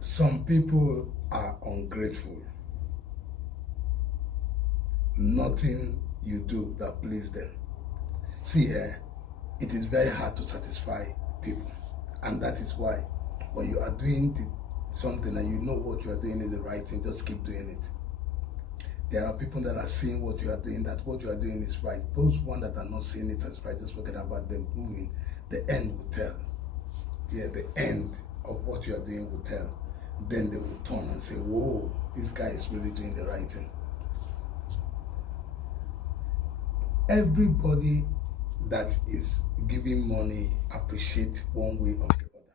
Some people are ungrateful. Nothing you do that please them. See, it is very hard to satisfy people. And that is why when you are doing something and you know what you are doing is the right thing, just keep doing it. There are people that are seeing what you are doing, that what you are doing is right. Those ones that are not seeing it as right, just forget about them moving. The end will tell. Yeah, the end of what you are doing will tell. Then they will turn and say, whoa, this guy is really doing the right thing. Everybody that is giving money appreciate one way or the other.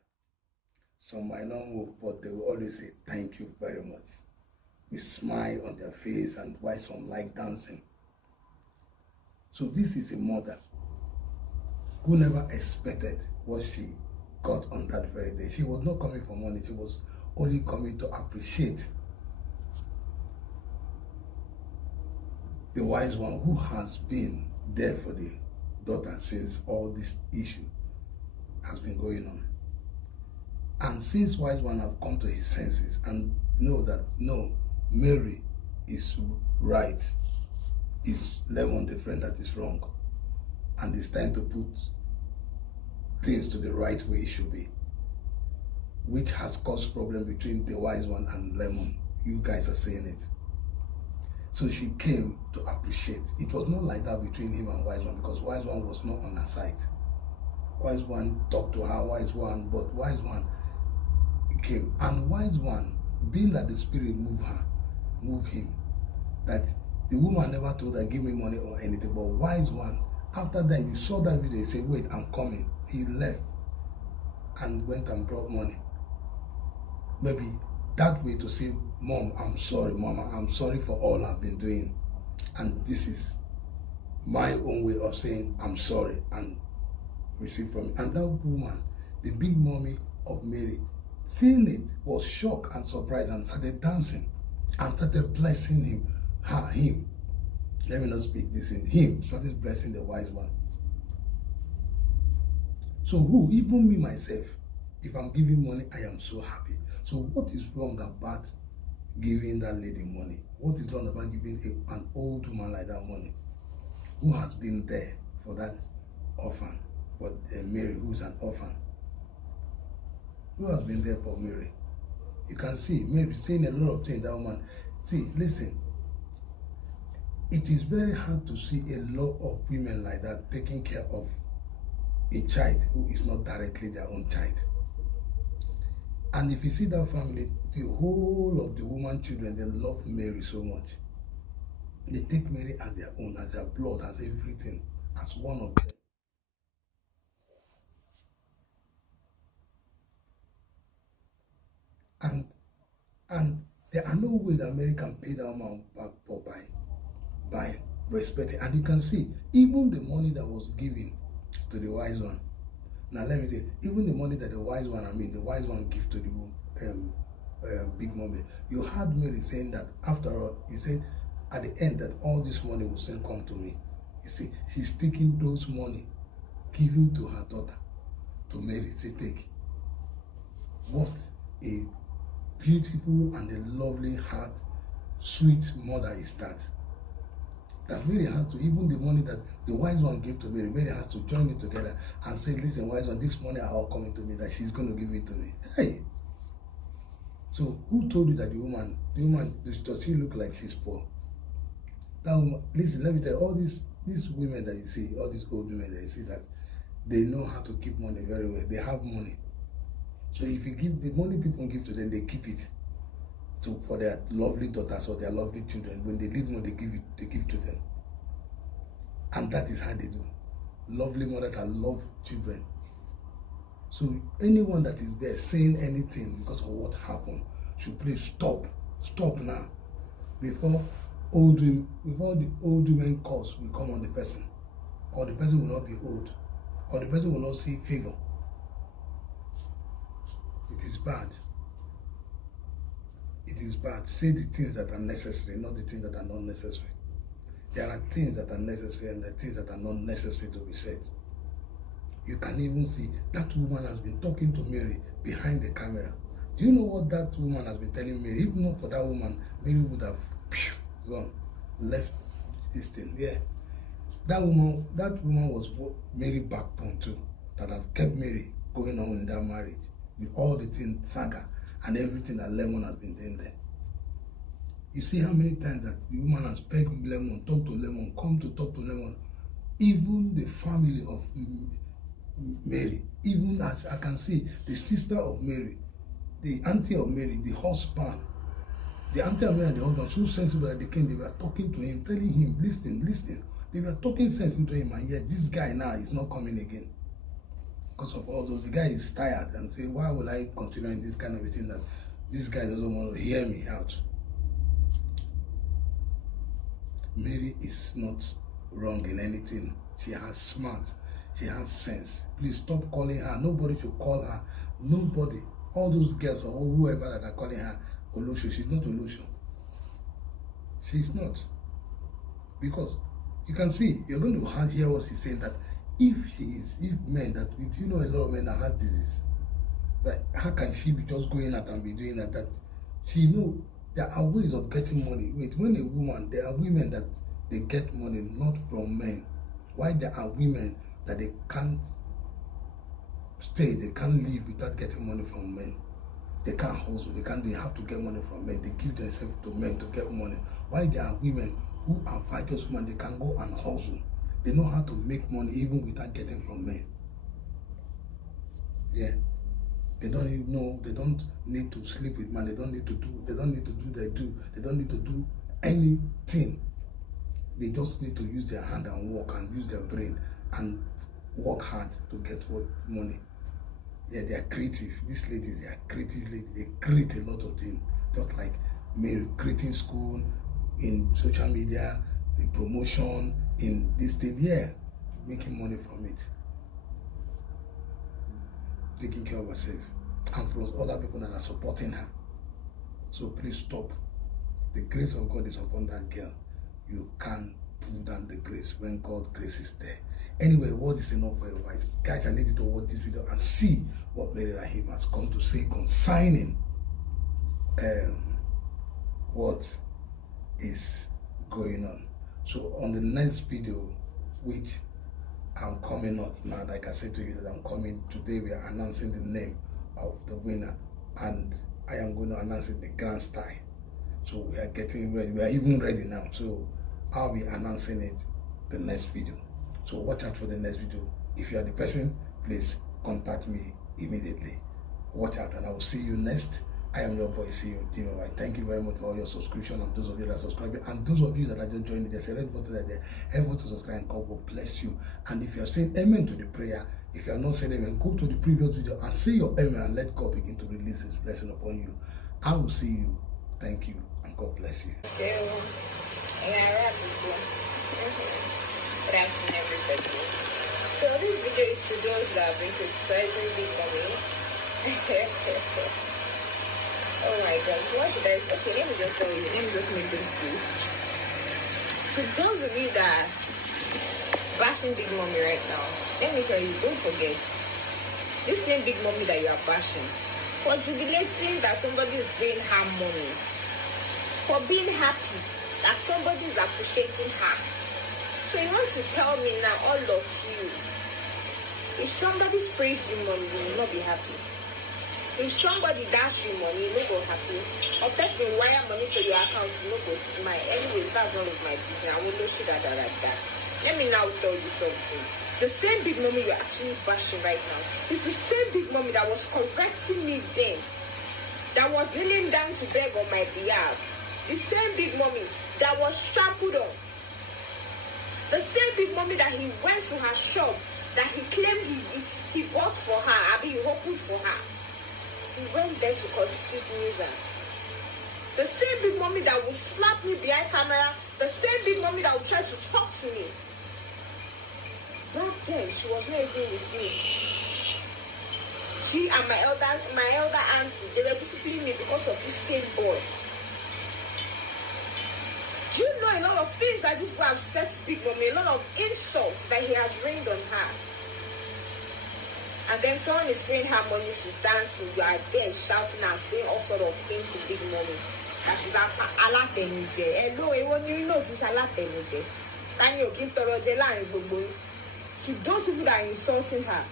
Some might not move, but they will always say, thank you very much. With smile on their face, and why some like dancing. So this is a mother who never expected what she got on that very day. She was not coming for money, she was only coming to appreciate the wise one who has been there for the daughter since all this issue has been going on. And since wise one have come to his senses and know that no, Mary is right, it's Lemon the friend that is wrong, and it's time to put things to the right way it should be, which has caused problem between the wise one and Lemon. You guys are saying it. So she came to appreciate. It was not like that between him and wise one, because wise one was not on her side. Wise one talked to her, wise one, but wise one came. And wise one, being that the spirit moved him, that the woman never told her, give me money or anything, but wise one, after that, you saw that video, he said, wait, I'm coming. He left and went and brought money. Maybe that way to say, Mom, I'm sorry, Mama, I'm sorry for all I've been doing. And this is my own way of saying, I'm sorry, and receive from me. And that woman, the big mommy of Mary, seeing it, was shocked and surprised and started dancing and started blessing him. Let me not speak this in him, started blessing the wise one. So even me myself, if I'm giving money, I am so happy. So what is wrong about giving that lady money? What is wrong about giving an old woman like that money, who has been there for that orphan, but Mary, who is an orphan, who has been there for Mary? You can see Mary saying a lot of things, that woman. See, listen, it is very hard to see a lot of women like that taking care of a child who is not directly their own child. And if you see that family, the whole of the woman children, they love Mary so much. They take Mary as their own, as their blood, as everything, as one of them. And there are no way that Mary can pay that woman back by respecting. And you can see, even the money that was given to the wise one. Now let me say, even the money that the wise one give to the big mommy. You heard Mary saying that after all, he said at the end that all this money will soon come to me. You see, she's taking those money, giving to her daughter, to Mary. Say, take. What a beautiful and a lovely heart, sweet mother is that. That Mary has to, even the money that the wise one gave to Mary, Mary has to join it together and say, listen, wise one, this money are all coming to me, that she's going to give it to me. Hey! So who told you that the woman, does she look like she's poor? That woman, listen, let me tell you, all these women that you see, all these old women that you see, that they know how to keep money very well. They have money. So if you give the money people give to them, they keep it for their lovely daughters or their lovely children. When they leave money, they give to them. And that is how they do. Lovely mother that love children. So anyone that is there saying anything because of what happened should please stop. Stop now. Before the old women curse will come on the person. Or the person will not be old. Or the person will not see favor. It is bad. It is bad. Say the things that are necessary, not the things that are not necessary. There are things that are necessary and there are things that are not necessary to be said. You can even see that woman has been talking to Mary behind the camera, Do you know what that woman has been telling Mary? If not for that woman, Mary would have gone, left this thing. Yeah. That woman was Mary backbone too, that have kept Mary going on in that marriage with all the thing, saga, and everything that Lemon has been doing there. You see how many times that the woman has begged Lemon, talk to Lemon, come to talk to Lemon. Even the family of Mary, even as I can see, the sister of Mary, the auntie of Mary, the husband, the auntie of Mary and the husband, so sensible that they came, they were talking to him, telling him, listen. They were talking sense into him, and yet this guy now is not coming again. Because of all those, the guy is tired and say, why will I continue in this kind of a thing that this guy doesn't want to hear me out? Mary is not wrong in anything. She has smart. She has sense. Please stop calling her. Nobody should call her. Nobody. All those girls or whoever that are calling her Olosho. She's not Olosho. She's not. Because you can see, you're going to hear what she's saying, that if men, that you know a lot of men that have disease, that how can she be just going out and be doing that she know there are ways of getting money. Wait, when a woman, there are women that they get money not from men. Why there are women that they can't stay, they can't live without getting money from men? They can't hustle, they have to get money from men. They give themselves to men to get money. Why there are women who are virtuous women, they can go and hustle. They know how to make money even without getting from men. Yeah. They don't even know, they don't need to sleep with man, they don't need to do they don't need to do anything. They just need to use their hand and work and use their brain and work hard to get what money. Yeah, they are creative. These ladies, they are creative ladies. They create a lot of things. Just like Mary, creating school, in social media, in promotion, in this thing. Yeah, making money from it. Taking care of herself. And for other people that are supporting her. So please stop. The grace of God is upon that girl. You can't pull down the grace when God's grace is there. Anyway, what is enough for your wife? Guys, I need you to watch this video and see what Mary Raheem has come to say concerning what is going on. So on the next video, which I'm coming up now, like I said to you that I'm coming today, we are announcing the name of the winner, and I am going to announce it the grand style. So we are getting ready. We are even ready now. So I'll be announcing it the next video. So watch out for the next video. If you are the person, please contact me immediately. Watch out, and I will see you next. I am your boy, see you, Jimmy White. Thank you very much for all your subscription, and those of you that are subscribing, and those of you that are just joining. There's a red button right there. Everyone to subscribe, and God will bless you. And if you are saying amen to the prayer, if you are not saying amen, go to the previous video and say your amen, and let God begin to release His blessing upon you. I will see you. Thank you, and God bless you. Good afternoon, everybody. So this video is to those that have been criticizing Big Mommy. Oh my God, what should I say? Okay, let me just tell you. Let me just make this brief. So those of you that are bashing Big Mommy right now, let me tell you, don't forget, this same Big Mommy that you are bashing, for jubilating that somebody is paying her money, for being happy that somebody is appreciating her. So you want to tell me now, all of you, if somebody sprays you money, you will not be happy. If somebody dash you money, you will not go happy. Or person wire money to your account, you will not go smile. Anyways, that's none of my business. I will not shoot that. Let me now tell you something. The same Big Mommy you're actually bashing right now is the same Big Mommy that was correcting me then, that was kneeling down to beg on my behalf. The same Big Mommy that was trampled on. The same Big Mommy that he went to her shop, that he claimed he bought for her, I mean he opened for her. He went there to constitute nuisance. The same Big Mommy that would slap me behind camera, the same Big Mommy that would try to talk to me. Back then, she was not even with me. She and my elder auntie, they were disciplining me because of this same boy. Do you know a lot of things that this boy has said to Big Mommy, a lot of insults that he has rained on her? And then someone is spraying her money, she's dancing, you are there shouting and saying all sort of things to Big Mommy. That she's alatenuje. Hello, you know this alatenuje. And you keep to those people that are insulting her.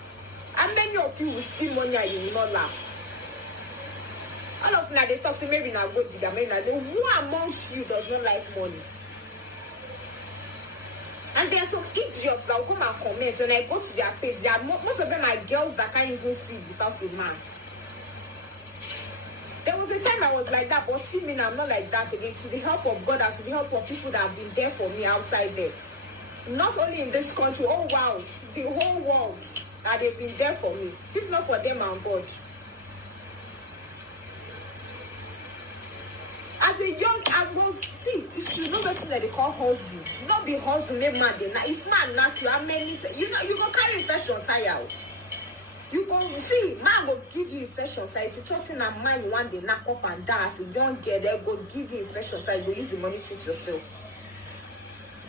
And many of you will see money and you will not laugh. All of them, they talk to maybe now go digger, maybe now who amongst you does not like money? And there are some idiots that will come and comment. When I go to their page, most of them are girls that can't even feed without a man. There was a time I was like that, but see me now, I'm not like that again. To the help of God and to the help of people that have been there for me outside there. Not only in this country, oh wow, the whole world, that they've been there for me. If not for them, I'm God. As a young, I will see, if you know better that they call hustle, not be hustle, make man, if man knock you, how many, you know, you go carry infection tire. You go, see, man will give you infection tire. If you trust in a man, you want to knock up and down, as a young girl, they go give you infection tire, you go use the money to treat yourself.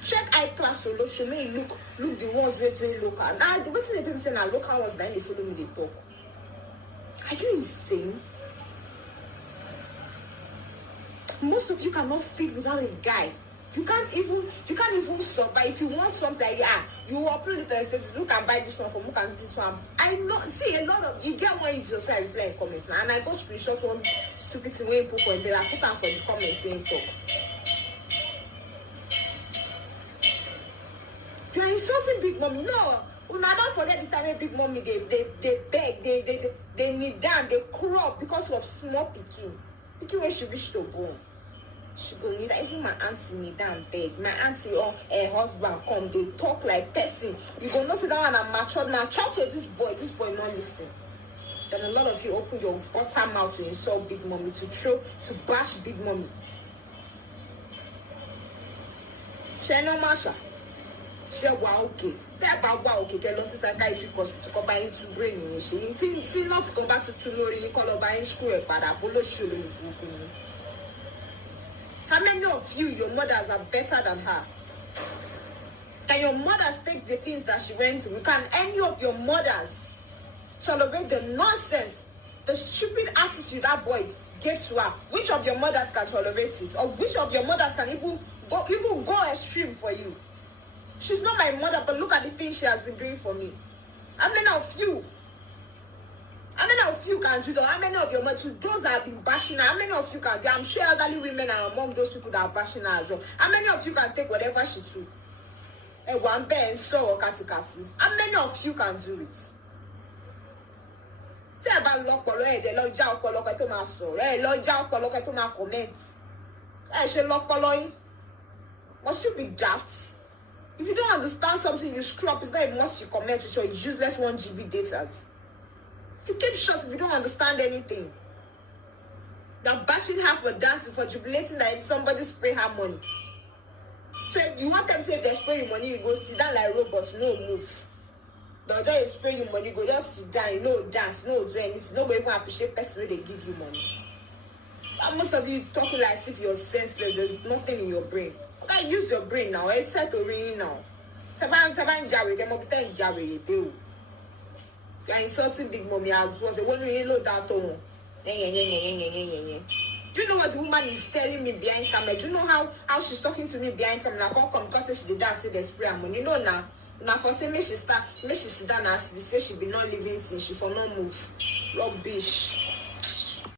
Check high-class solution, may look the ones where to local. Now, the way the people say, now local ones, then they follow me, they talk. Are you insane? Most of you cannot feed without a guy. You can't even survive. If you want something, you upload it and expect, look and buy this one from look and this one. I know, see a lot of you get one idiots where I reply in comments now, and I go screenshot one stupid thing where you put for and I put down for the comments when you talk. You are insulting Big Mommy. No, now don't forget the time when Big Mommy they beg, they kneel down, they crop because of small picking. Picking when she reach to bone. She go need that. Even my auntie kneel down beg. My auntie or her husband come, they talk like person. You go not sit down and mature now. Talk to this boy not listen. Then a lot of you open your gutter mouth to insult Big Mommy, to bash Big Mommy. She no masha. She wow okay. That about wow okay. Get lost in psychiatric hospital. Come by into brain. She not come back to Tulori. You call her by school. How many of you, your mothers are better than her? Can your mothers take the things that she went through? Can any of your mothers tolerate the nonsense, the stupid attitude that boy gave to her? Which of your mothers can tolerate it? Or which of your mothers can even go extreme for you? She's not my mother, but look at the things she has been doing for me. How many of you can do that? How many of your mothers, those that have been bashing her, how many of you can do? I'm sure elderly women are among those people that are bashing her as well. How many of you can take whatever she do? And one bear and so kati. How many of you can do it? Say about lock polo, they lock jaw polo to my soul. Lock jaw polo to my comments. She lock polo. Must you be daft? If you don't understand something, you screw up. It's not a must you comment with your useless 1 GB datas. You keep short if you don't understand anything. You're bashing her for dancing, for jubilating that somebody spray her money. So if you want them to say if they spray your money, you go sit down like robots, no move. The other is spray your money, you go just sit down, you no dance, no do anything, no go even appreciate person when they give you money. And most of you talking like as if you're senseless, there's nothing in your brain. Okay, use your brain now, it's set to ring now. Taban jawe, get more than jawe, you are insulting Big Mommy as well. Say, when you load that tone. Do you know what the woman is telling me behind camera? Do you know how she's talking to me behind camera? Like, come because she did that, say the spray and money. You know now for say me she sit down as we say she be not living since she for no move. Rubbish.